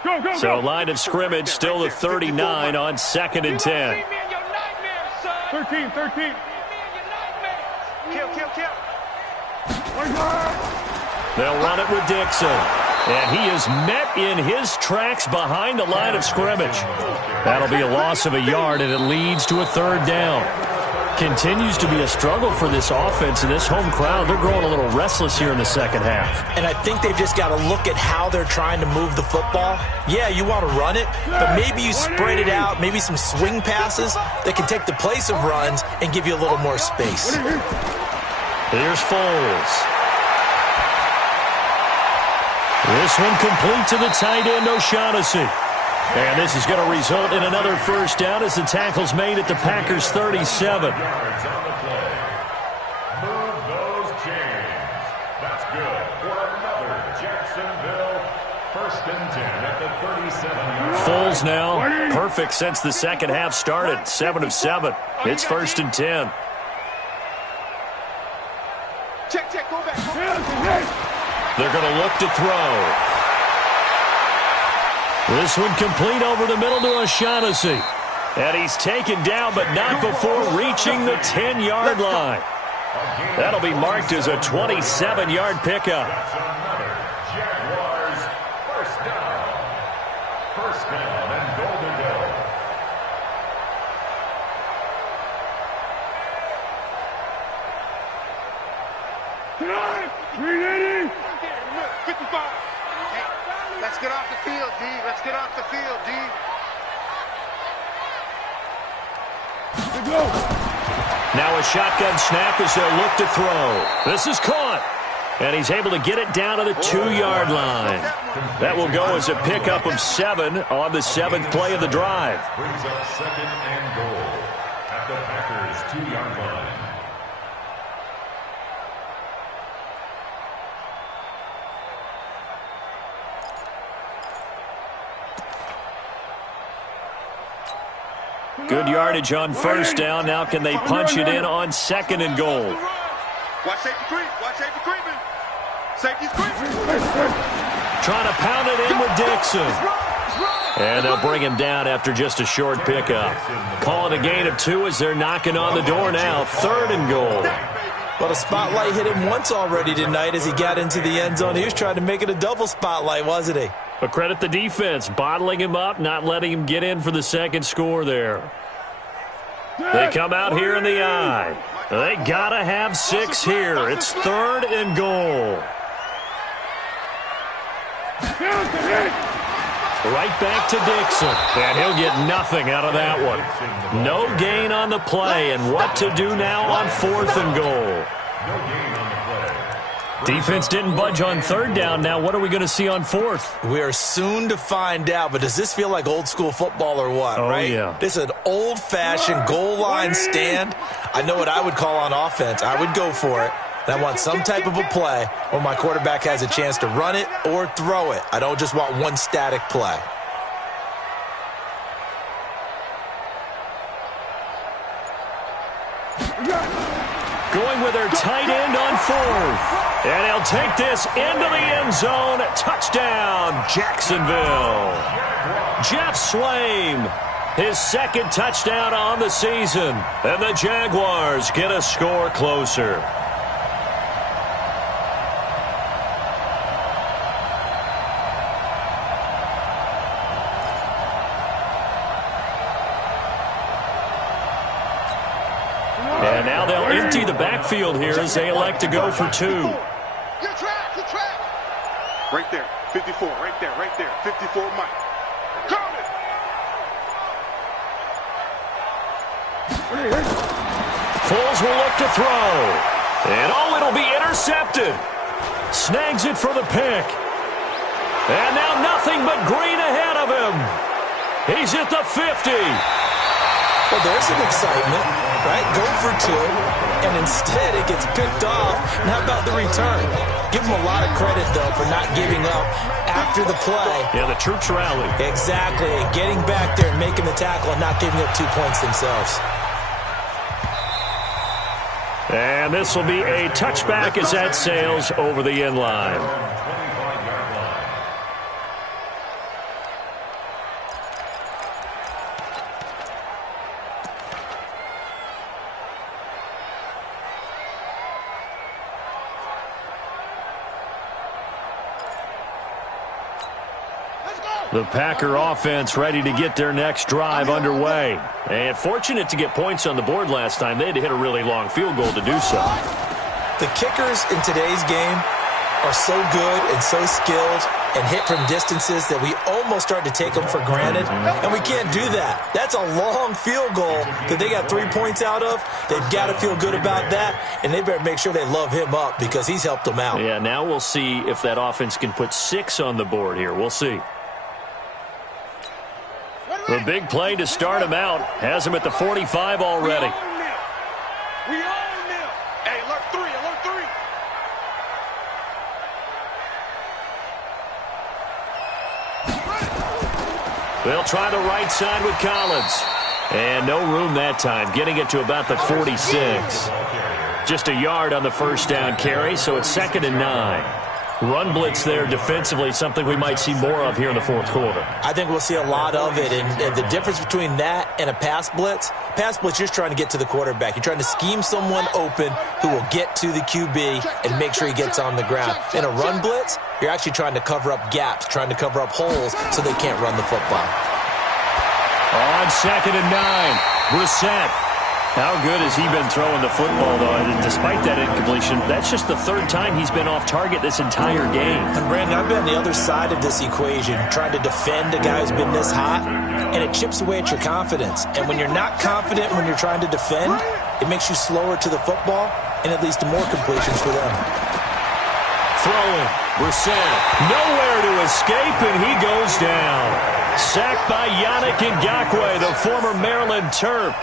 Go. So line of scrimmage still the 39 on second and 10. 13. Kill. They'll run it with Dixon. And he is met in his tracks behind the line of scrimmage. That'll be a loss of a yard, and it leads to a third down. Continues to be a struggle for this offense and this home crowd. They're growing a little restless here in the second half. And I think they've just got to look at how they're trying to move the football. Yeah, you want to run it, but maybe you spread it out, maybe some swing passes that can take the place of runs and give you a little more space. Here's Foles. This one complete to the tight end, O'Shaughnessy. And this is going to result in another first down as the tackle's made at the Packers' 37. Yards on the play. Move those chains. That's good for another Jacksonville first and 10 at the 37-yard line. Foles now, perfect since the second half started. 7 of 7. It's first and 10. Check, go back. They're going to look to throw. This one complete over the middle to O'Shaughnessy. And he's taken down, but not before reaching the 10-yard line. That'll be marked as a 27-yard pickup. That's another Jaguars first down. First down and goal to go. Tonight, 380. 55. Hey, let's get off the field, D. Let's get off the field, D. Now a shotgun snap as they'll look to throw. This is caught. And he's able to get it down to the 2-yard line. That will go as a pickup of 7 on the 7th play of the drive. Brings up second and goal at the Packers' 2-yard line. Good yardage on first down. Now can they punch it in on second and goal? Watch safety creep. Watch safety creeping. Safety's creeping. Trying to pound it in with Dixon. And they'll bring him down after just a short pickup. Calling a gain of 2 as they're knocking on the door now. Third and goal. Well, the spotlight hit him once already tonight as he got into the end zone. He was trying to make it a double spotlight, wasn't he? But credit the defense, bottling him up, not letting him get in for the second score there. They come out here in the eye. They gotta have 6 here. It's 3rd and goal. Right back to Dixon, and he'll get nothing out of that one. No gain on the play, and what to do now on 4th and goal. Defense didn't budge on 3rd down. Now what are we going to see on 4th? We are soon to find out, but does this feel like old school football or what, right? Yeah. This is an old-fashioned goal line stand. I know what I would call on offense. I would go for it. And I want some type of a play where my quarterback has a chance to run it or throw it. I don't just want one static play. Going with their tight end on 4th. And he'll take this into the end zone. Touchdown, Jacksonville. Jeff Swaim, his 2nd touchdown on the season. And the Jaguars get a score closer. And now they'll empty the backfield here as they elect to go for 2. Good track, good track. Right there, 54, right there, 54, Mike. Count it. Foles will look to throw. And it'll be intercepted. Snags it for the pick. And now nothing but green ahead of him. He's at the 50. Well, there's some excitement, right? Go for 2, and instead it gets picked off. And how about the return? Give him a lot of credit, though, for not giving up after the play. Yeah, the troops rally. Exactly, and getting back there and making the tackle and not giving up 2 points themselves. And this will be a touchback as that sails over the end line. The Packer offense ready to get their next drive underway. And fortunate to get points on the board last time. They had to hit a really long field goal to do so. The kickers in today's game are so good and so skilled and hit from distances that we almost start to take them for granted. And we can't do that. That's a long field goal that they got 3 points out of. They've got to feel good about that. And they better make sure they love him up because he's helped them out. Yeah, now we'll see if that offense can put 6 on the board here. We'll see. The big play to start him out has him at the 45 already. We own them. Hey, alert 3, alert 3. They'll try the right side with Collins. And no room that time, getting it to about the 46. Just a yard on the first down carry, so it's 2nd and 9. Run blitz there defensively, something we might see more of here in the 4th quarter. I think we'll see a lot of it, and the difference between that and a pass blitz, you're just trying to get to the quarterback. You're trying to scheme someone open who will get to the QB and make sure he gets on the ground. In a run blitz, you're actually trying to cover up gaps, trying to cover up holes so they can't run the football. On 2nd and 9, Brissett. How good has he been throwing the football, though? And despite that incompletion, that's just the 3rd time he's been off target this entire game. And Brandon, I've been on the other side of this equation, trying to defend a guy who's been this hot, and it chips away at your confidence. And when you're not confident when you're trying to defend, it makes you slower to the football, and it leads to more completions for them. Throwing, Brissett, nowhere to escape, and he goes down. Sacked by Yannick Ngakoue, the former Maryland Terp.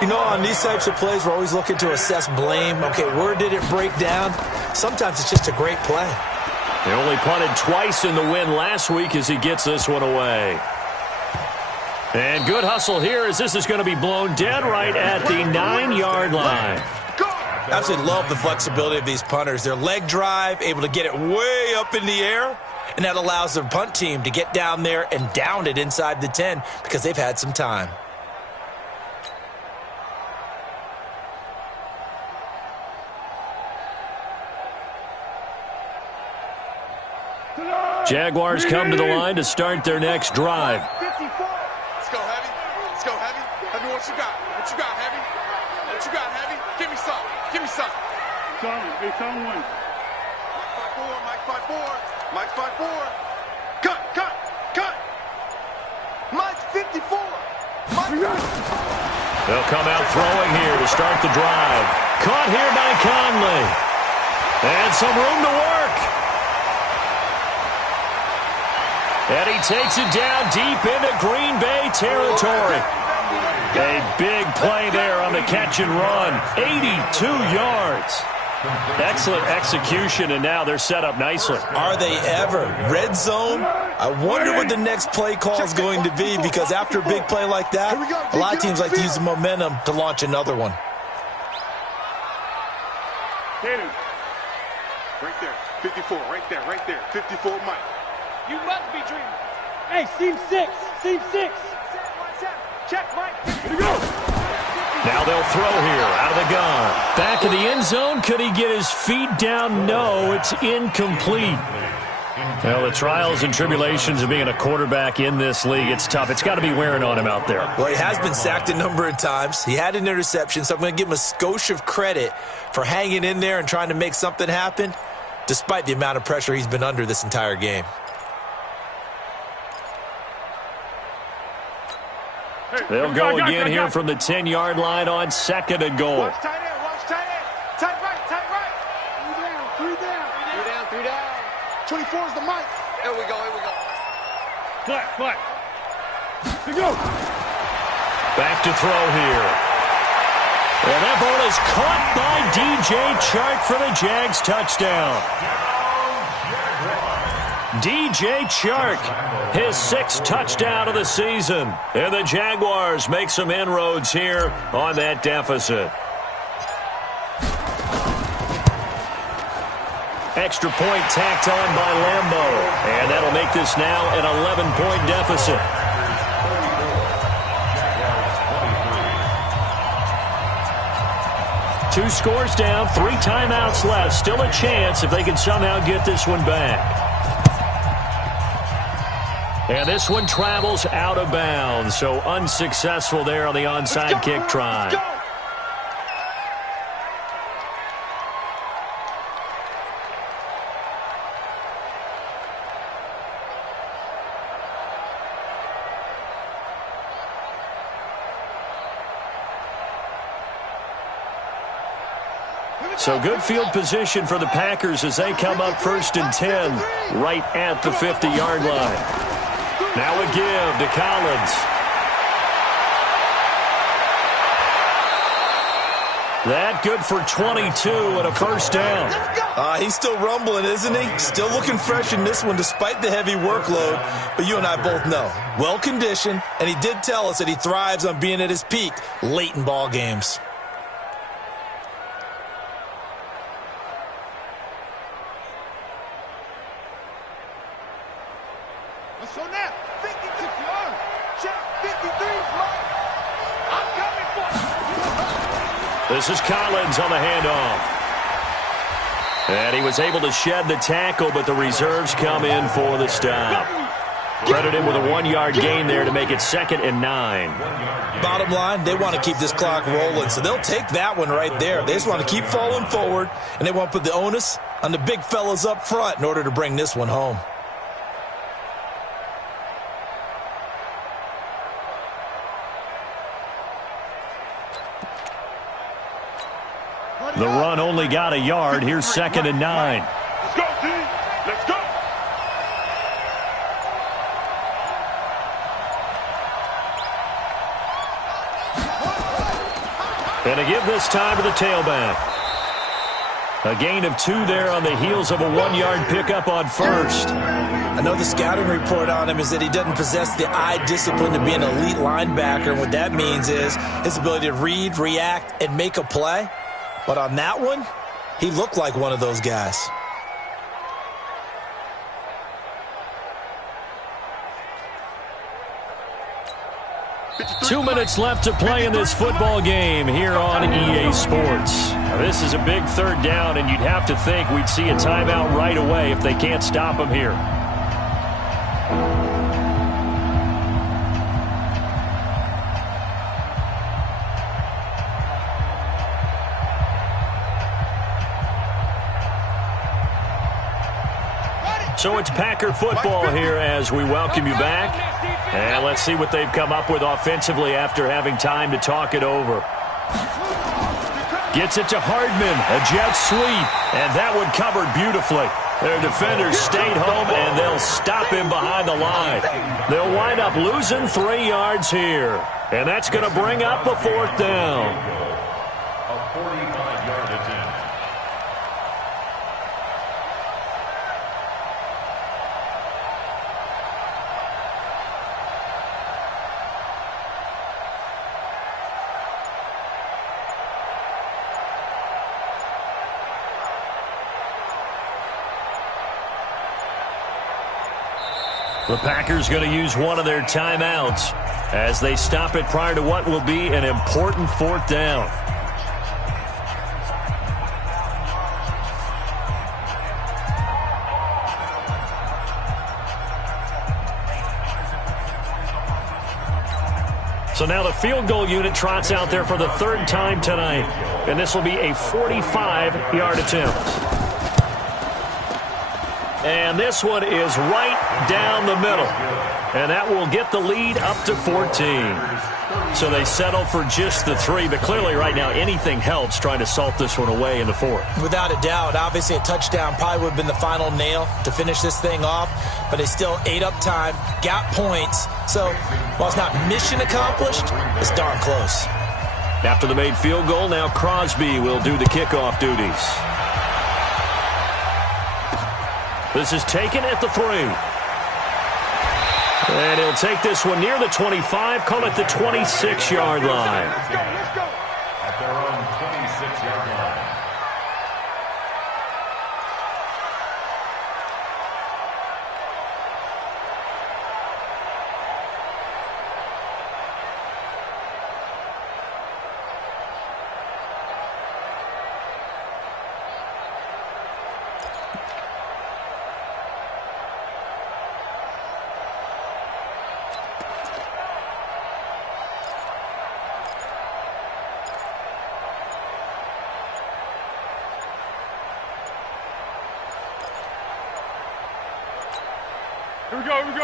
You know, on these types of plays, we're always looking to assess blame. Okay, where did it break down? Sometimes it's just a great play. They only punted twice in the win last week as he gets this one away. And good hustle here as this is going to be blown dead right at the 9-yard line. I absolutely love the flexibility of these punters. Their leg drive, able to get it way up in the air, and that allows the punt team to get down there and down it inside the 10 because they've had some time. Jaguars come to the line to start their next drive. 54. Let's go, Heavy. Let's go, Heavy. Heavy, what you got? What you got, Heavy? What you got, Heavy? Give me some. Give me some. It's on one. Mike 5-4. Mike 5-4. Cut. Mike's 54. They'll come out throwing here to start the drive. Caught here by Conley. And some room to work. And he takes it down deep into Green Bay territory. A big play there on the catch and run. 82 yards. Excellent execution, and now they're set up nicely. Are they ever? Red zone? I wonder what the next play call is going to be, because after a big play like that, a lot of teams like to use the momentum to launch another one. Hit him. Right there. 54. Right there. 54 Mike. You must be dreaming. Hey, seam 6. Check, Mike. Here we go. Now they'll throw here out of the gun. Back of the end zone. Could he get his feet down? No, it's incomplete. Well, the trials and tribulations of being a quarterback in this league, it's tough. It's got to be wearing on him out there. Well, he has been sacked a number of times. He had an interception, so I'm going to give him a skosh of credit for hanging in there and trying to make something happen, despite the amount of pressure he's been under this entire game. They'll go again here from the 10-yard line on 2nd and goal. Watch tight end. Tight right. 3 down. 24 is the Mike. Here we go. Flat. Here we go. Back to throw here. And that ball is caught by DJ Chark for the Jags touchdown. DJ Chark, his 6th touchdown of the season. And the Jaguars make some inroads here on that deficit. Extra point tacked on by Lambo. And that'll make this now an 11-point deficit. Two scores down, 3 timeouts left. Still a chance if they can somehow get this one back. And this one travels out of bounds, so unsuccessful there on the onside kick try. So good field position for the Packers as they come up 1st and 10 right at the 50-yard line. Now a give to Collins. That good for 22 and a first down. He's still rumbling, isn't he? Still looking fresh in this one despite the heavy workload. But you and I both know, well-conditioned, and he did tell us that he thrives on being at his peak late in ball games. So now, 56 yards. Check 53's Mike. I'm coming for you. This is Collins on the handoff. And he was able to shed the tackle, but the reserves come in for the stop. Credit him with a 1-yard gain there to make it 2nd and 9. Bottom line, they want to keep this clock rolling, so they'll take that one right there. They just want to keep falling forward, and they want to put the onus on the big fellas up front in order to bring this one home. The run only got a yard. Here's 2nd and 9. Let's go, team. Let's go. And a give this time to the tailback. A gain of 2 there on the heels of a 1-yard pickup on 1st. I know the scouting report on him is that he doesn't possess the eye discipline to be an elite linebacker. And what that means is his ability to read, react, and make a play. But on that one, he looked like one of those guys. Two minutes left to play in this football game here on EA Sports. Now, this is a big 3rd down, and you'd have to think we'd see a timeout right away if they can't stop him here. So it's Packer football here as we welcome you back. And let's see what they've come up with offensively after having time to talk it over. Gets it to Hardman, a jet sweep, and that one covered beautifully. Their defenders stayed home, and they'll stop him behind the line. They'll wind up losing 3 yards here, and that's going to bring up a 4th down. A 45-yard attempt. The Packers going to use one of their timeouts as they stop it prior to what will be an important 4th down. So now the field goal unit trots out there for the 3rd time tonight, and this will be a 45-yard attempt. And this one is right down the middle. And that will get the lead up to 14. So they settle for just the 3. But clearly right now anything helps trying to salt this one away in the 4th. Without a doubt. Obviously a touchdown probably would have been the final nail to finish this thing off. But they still ate up time, got points. So while it's not mission accomplished, it's darn close. After the made field goal, now Crosby will do the kickoff duties. This is taken at the 3. And he'll take this one near the 25, call it the 26-yard line. At their own 26-yard line.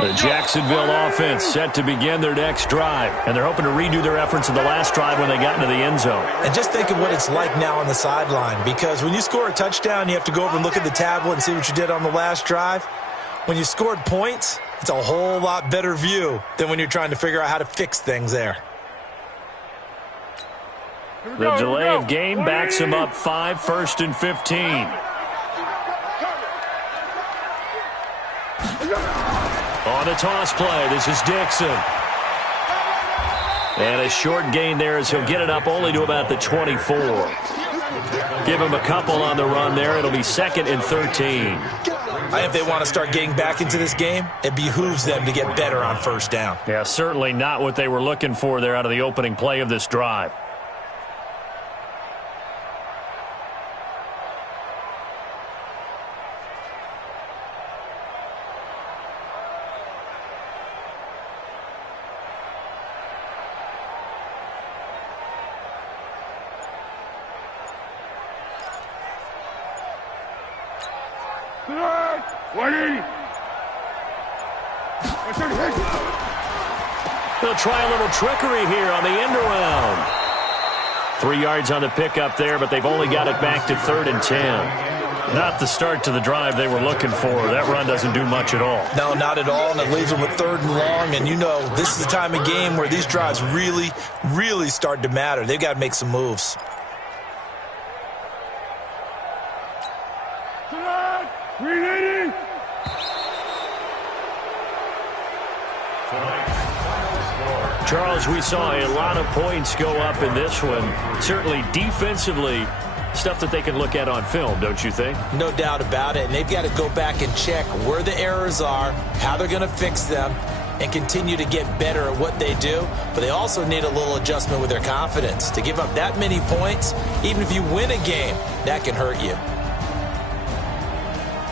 The Jacksonville offense set to begin their next drive, and they're hoping to redo their efforts in the last drive when they got into the end zone. And just think of what it's like now on the sideline, because when you score a touchdown, you have to go over and look at the tablet and see what you did on the last drive. When you scored points, it's a whole lot better view than when you're trying to figure out how to fix things there. The delay of game backs him up 5, 1st and 15. On the toss play, this is Dixon. And a short gain there as he'll get it up only to about the 24. Give him a couple on the run there. It'll be 2nd and 13. I think if they want to start getting back into this game, it behooves them to get better on 1st down. Yeah, certainly not what they were looking for there out of the opening play of this drive. They'll try a little trickery here on the end around. 3 yards on the pickup there, but they've only got it back to 3rd and 10. Not the start to the drive they were looking for. That run doesn't do much at all. No, not at all, and it leaves them with 3rd and long. And you know, this is the time of game where these drives really, really start to matter. They've got to make some moves. Charles, we saw a lot of points go up in this one. Certainly defensively, stuff that they can look at on film, don't you think? No doubt about it. And they've got to go back and check where the errors are, how they're going to fix them, and continue to get better at what they do. But they also need a little adjustment with their confidence. To give up that many points, even if you win a game, that can hurt you.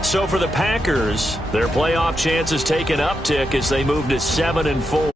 So for the Packers, their playoff chances take an uptick as they move to 7-4.